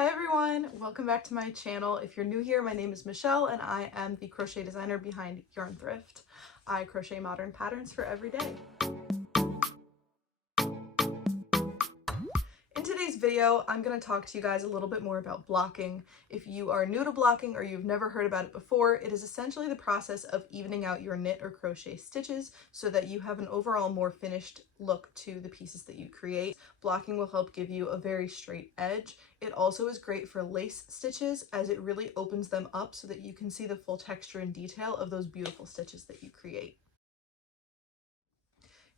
Hi everyone, welcome back to my channel. If you're new here, my name is Michelle and I am the crochet designer behind Yarn Thrift. I crochet modern patterns for every day. In today's video, I'm going to talk to you guys a little bit more about blocking. If you are new to blocking or you've never heard about it before, it is essentially the process of evening out your knit or crochet stitches so that you have an overall more finished look to the pieces that you create. Blocking will help give you a very straight edge. It also is great for lace stitches as it really opens them up so that you can see the full texture and detail of those beautiful stitches that you create.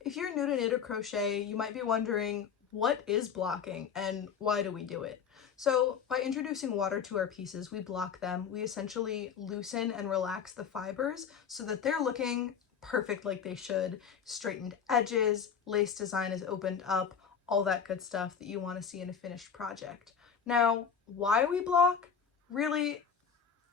If you're new to knit or crochet, you might be wondering, what is blocking and why do we do it? So by introducing water to our pieces, we block them. We essentially loosen and relax the fibers so that they're looking perfect like they should. Straightened edges, lace design is opened up, all that good stuff that you want to see in a finished project. Now, why we block? Really,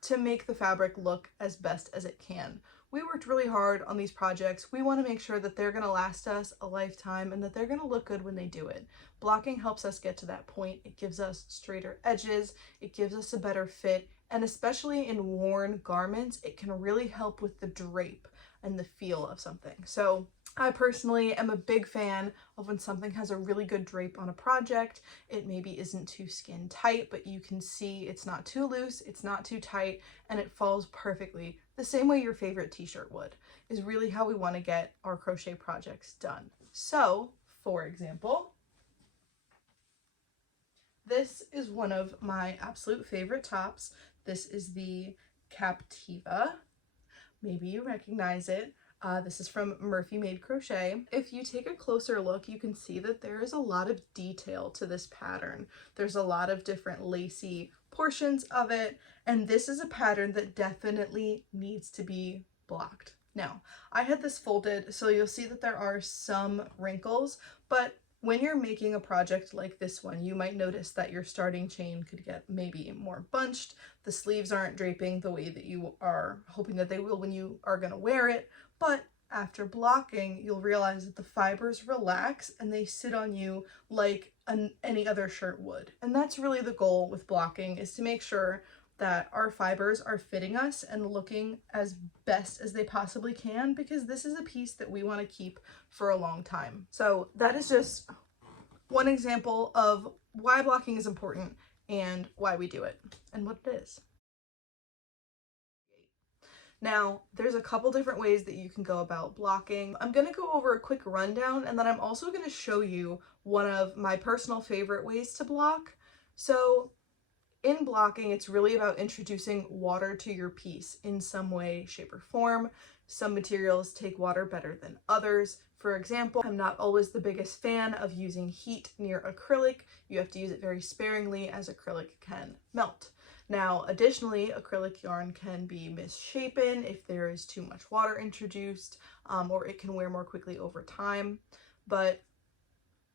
to make the fabric look as best as it can. We worked really hard on these projects. We want to make sure that they're going to last us a lifetime and that they're going to look good when they do it. Blocking helps us get to that point. It gives us straighter edges, it gives us a better fit, and especially in worn garments, it can really help with the drape and the feel of something. So I personally am a big fan of when something has a really good drape on a project. It maybe isn't too skin tight, but you can see it's not too loose, it's not too tight, and it falls perfectly the same way your favorite t-shirt would, is really how we want to get our crochet projects done. So, for example, this is one of my absolute favorite tops. This is the Captiva. Maybe you recognize it. This is from Murphy Made Crochet. If you take a closer look, you can see that there is a lot of detail to this pattern. There's a lot of different lacy portions of it, and this is a pattern that definitely needs to be blocked. Now, I had this folded, so you'll see that there are some wrinkles, but when you're making a project like this one, you might notice that your starting chain could get maybe more bunched. The sleeves aren't draping the way that you are hoping that they will when you are going to wear it. But after blocking, you'll realize that the fibers relax and they sit on you like any other shirt would. And that's really the goal with blocking, is to make sure that our fibers are fitting us and looking as best as they possibly can, because this is a piece that we want to keep for a long time. So that is just one example of why blocking is important and why we do it and what it is. Now, there's a couple different ways that you can go about blocking. I'm going to go over a quick rundown, and then I'm also going to show you one of my personal favorite ways to block. So in blocking, it's really about introducing water to your piece in some way, shape, or form. Some materials take water better than others. For example, I'm not always the biggest fan of using heat near acrylic. You have to use it very sparingly as acrylic can melt. Now, additionally, acrylic yarn can be misshapen if there is too much water introduced, or it can wear more quickly over time, but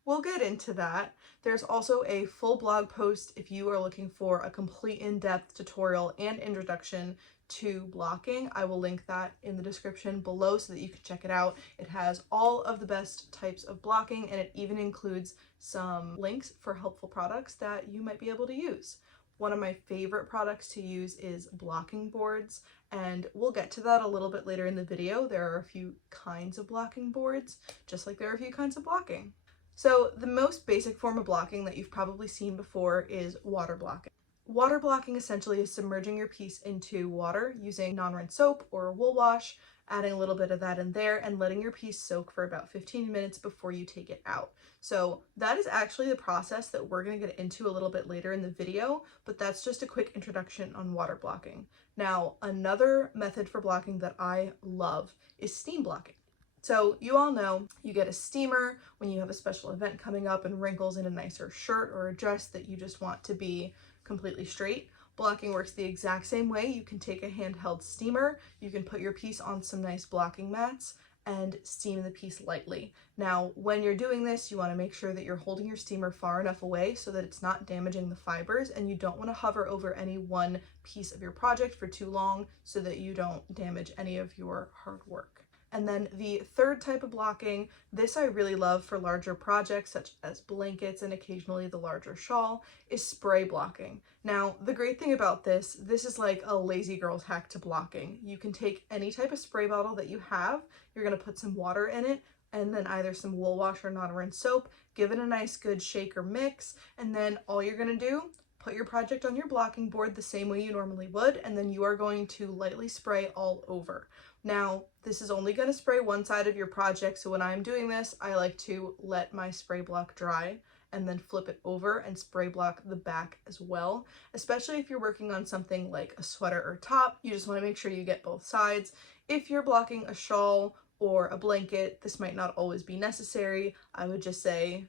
we'll get into that. There's also a full blog post if you are looking for a complete in-depth tutorial and introduction to blocking. I will link that in the description below so that you can check it out. It has all of the best types of blocking, and it even includes some links for helpful products that you might be able to use. One of my favorite products to use is blocking boards, and we'll get to that a little bit later in the video. There are a few kinds of blocking boards, just like there are a few kinds of blocking. So the most basic form of blocking that you've probably seen before is water blocking. Water blocking essentially is submerging your piece into water using non-rinse soap or wool wash, adding a little bit of that in there and letting your piece soak for about 15 minutes before you take it out. So that is actually the process that we're going to get into a little bit later in the video, but that's just a quick introduction on water blocking. Now, another method for blocking that I love is steam blocking. So you all know you get a steamer when you have a special event coming up and wrinkles in a nicer shirt or a dress that you just want to be completely straight. Blocking works the exact same way. You can take a handheld steamer, you can put your piece on some nice blocking mats and steam the piece lightly. Now, when you're doing this, you want to make sure that you're holding your steamer far enough away so that it's not damaging the fibers, and you don't want to hover over any one piece of your project for too long so that you don't damage any of your hard work. And then the third type of blocking, this I really love for larger projects such as blankets and occasionally the larger shawl, is spray blocking. Now, the great thing about this is like a lazy girl's hack to blocking. You can take any type of spray bottle that you have, you're gonna put some water in it, and then either some wool wash or non-rinse soap, give it a nice good shake or mix, and then all you're gonna do, put your project on your blocking board the same way you normally would, and then you are going to lightly spray all over. Now, this is only going to spray one side of your project, so when I'm doing this, I like to let my spray block dry and then flip it over and spray block the back as well, especially if you're working on something like a sweater or top. You just want to make sure you get both sides. If you're blocking a shawl or a blanket, this might not always be necessary. I would just say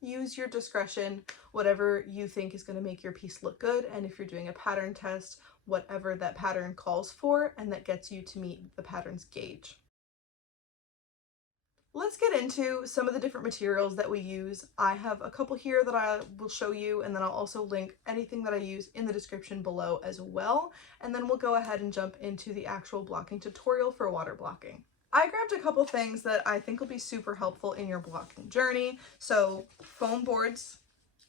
use your discretion, whatever you think is going to make your piece look good, and if you're doing a pattern test, whatever that pattern calls for and that gets you to meet the pattern's gauge. Let's get into some of the different materials that we use. I have a couple here that I will show you, and then I'll also link anything that I use in the description below as well, and then we'll go ahead and jump into the actual blocking tutorial for water blocking. I grabbed a couple things that I think will be super helpful in your blocking journey. So foam boards,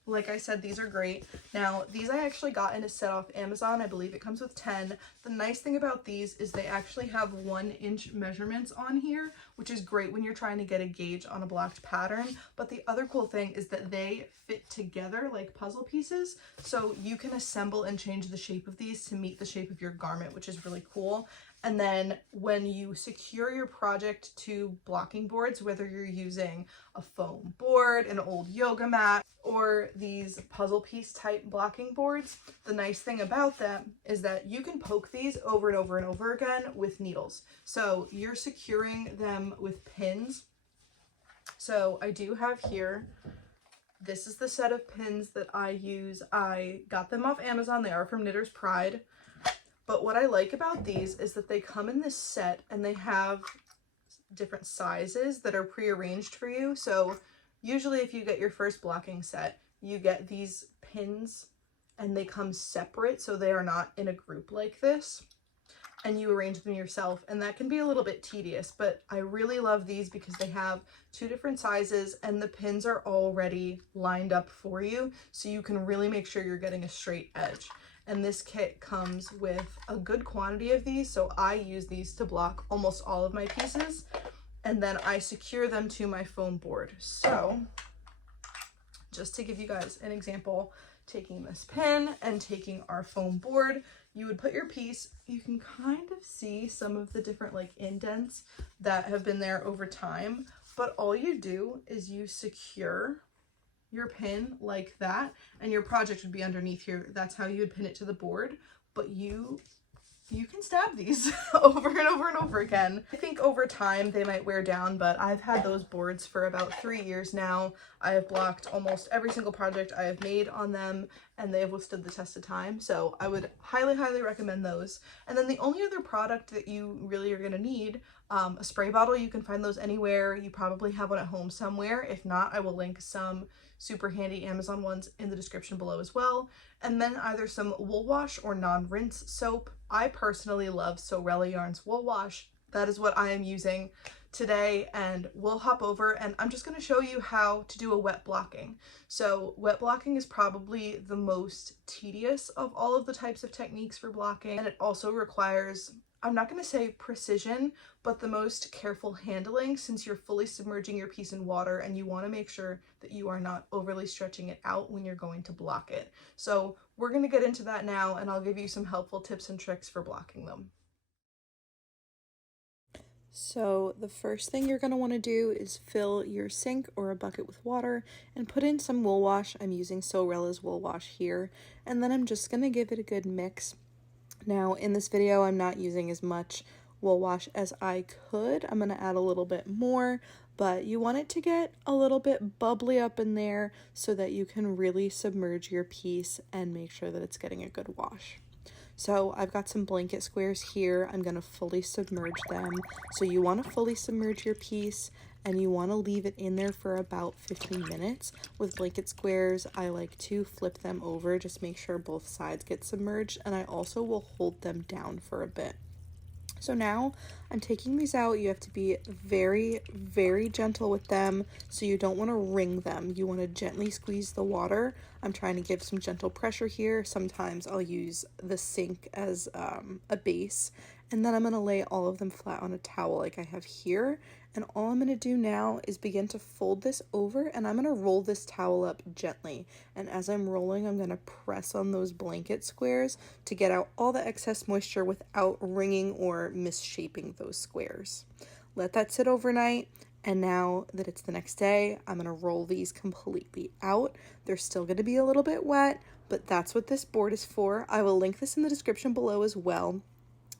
like I said, these are great. Now, these I actually got in a set off Amazon. I believe it comes with 10. The nice thing about these is they actually have 1-inch measurements on here, which is great when you're trying to get a gauge on a blocked pattern. But the other cool thing is that they fit together like puzzle pieces. So you can assemble and change the shape of these to meet the shape of your garment, which is really cool. And then when you secure your project to blocking boards, whether you're using a foam board, an old yoga mat, or these puzzle piece type blocking boards, the nice thing about them is that you can poke these over and over and over again with needles. So you're securing them with pins. So I do have here, this is the set of pins that I use. I got them off Amazon. They are from Knitter's Pride. But what I like about these is that they come in this set and they have different sizes that are pre-arranged for you. So usually if you get your first blocking set, you get these pins and they come separate, so they are not in a group like this, and you arrange them yourself, and that can be a little bit tedious. But I really love these because they have 2 different sizes and the pins are already lined up for you, so you can really make sure you're getting a straight edge. And this kit comes with a good quantity of these, so I use these to block almost all of my pieces, and then I secure them to my foam board. So just to give you guys an example, taking this pin and taking our foam board, you would put your piece, you can kind of see some of the different like indents that have been there over time, but all you do is you secure your pin like that, and your project would be underneath here. That's how you would pin it to the board, but you can stab these over and over and over again. I think over time they might wear down, but I've had those boards for about 3 years now. I have blocked almost every single project I have made on them, and they have withstood the test of time, so I would highly, highly recommend those. And then the only other product that you really are going to need, a spray bottle. You can find those anywhere. You probably have one at home somewhere. If not, I will link some super handy Amazon ones in the description below as well. And then either some wool wash or non-rinse soap. I personally love Sorella Yarns wool wash. That is what I am using today, and we'll hop over and I'm just going to show you how to do a wet blocking. So wet blocking is probably the most tedious of all of the types of techniques for blocking, and it also requires, I'm not going to say precision, but the most careful handling, since you're fully submerging your piece in water and you want to make sure that you are not overly stretching it out when you're going to block it. So we're going to get into that now, and I'll give you some helpful tips and tricks for blocking them. So the first thing you're going to want to do is fill your sink or a bucket with water and put in some wool wash. I'm using Sorella's wool wash here, and then I'm just going to give it a good mix. Now in this video I'm not using as much wool wash as I could. I'm going to add a little bit more, but you want it to get a little bit bubbly up in there so that you can really submerge your piece and make sure that it's getting a good wash. So I've got some blanket squares here. I'm going to fully submerge them. So you want to fully submerge your piece, and you want to leave it in there for about 15 minutes. With blanket squares, I like to flip them over, just make sure both sides get submerged, and I also will hold them down for a bit. So now I'm taking these out. You have to be very, very gentle with them. So you don't want to wring them. You want to gently squeeze the water. I'm trying to give some gentle pressure here. Sometimes I'll use the sink as a base. And then I'm going to lay all of them flat on a towel like I have here. And all I'm going to do now is begin to fold this over, and I'm going to roll this towel up gently. And as I'm rolling, I'm going to press on those blanket squares to get out all the excess moisture without wringing or misshaping those squares. Let that sit overnight. And now that it's the next day, I'm going to roll these completely out. They're still going to be a little bit wet, but that's what this board is for. I will link this in the description below as well.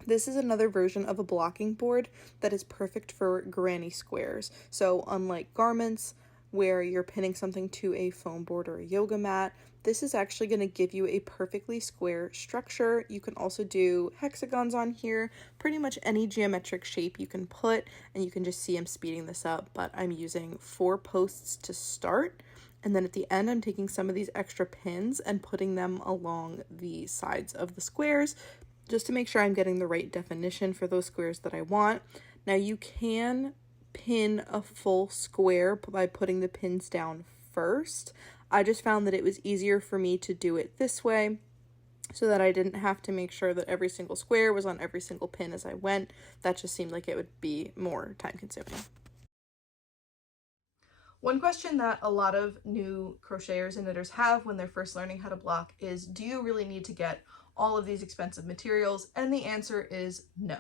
This is another version of a blocking board that is perfect for granny squares. So unlike garments where you're pinning something to a foam board or a yoga mat, this is actually going to give you a perfectly square structure. You can also do hexagons on here, pretty much any geometric shape you can put, and you can just see I'm speeding this up, but I'm using 4 posts to start. And then at the end, I'm taking some of these extra pins and putting them along the sides of the squares, just to make sure I'm getting the right definition for those squares that I want. Now you can pin a full square by putting the pins down first. I just found that it was easier for me to do it this way so that I didn't have to make sure that every single square was on every single pin as I went. That just seemed like it would be more time consuming. One question that a lot of new crocheters and knitters have when they're first learning how to block is, do you really need to get all of these expensive materials? And the answer is no.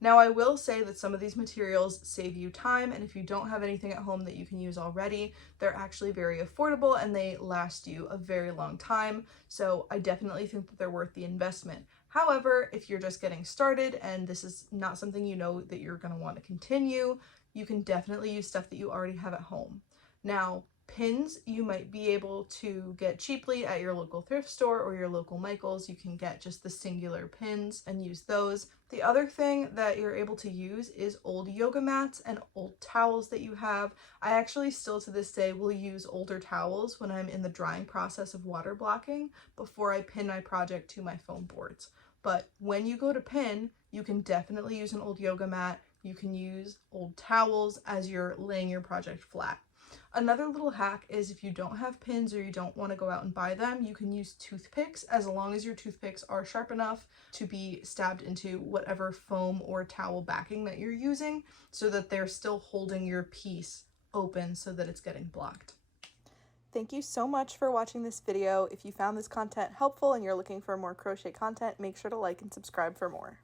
Now, I will say that some of these materials save you time, and if you don't have anything at home that you can use already, they're actually very affordable and they last you a very long time. So I definitely think that they're worth the investment. However, if you're just getting started and this is not something you know that you're going to want to continue, you can definitely use stuff that you already have at home. Now, pins you might be able to get cheaply at your local thrift store or your local Michael's. You can get just the singular pins and use those. The other thing that you're able to use is old yoga mats and old towels that you have. I actually still to this day will use older towels when I'm in the drying process of water blocking before I pin my project to my foam boards. But when you go to pin, you can definitely use an old yoga mat. You can use old towels as you're laying your project flat. Another little hack is if you don't have pins or you don't want to go out and buy them, you can use toothpicks as long as your toothpicks are sharp enough to be stabbed into whatever foam or towel backing that you're using so that they're still holding your piece open so that it's getting blocked. Thank you so much for watching this video. If you found this content helpful and you're looking for more crochet content, make sure to like and subscribe for more.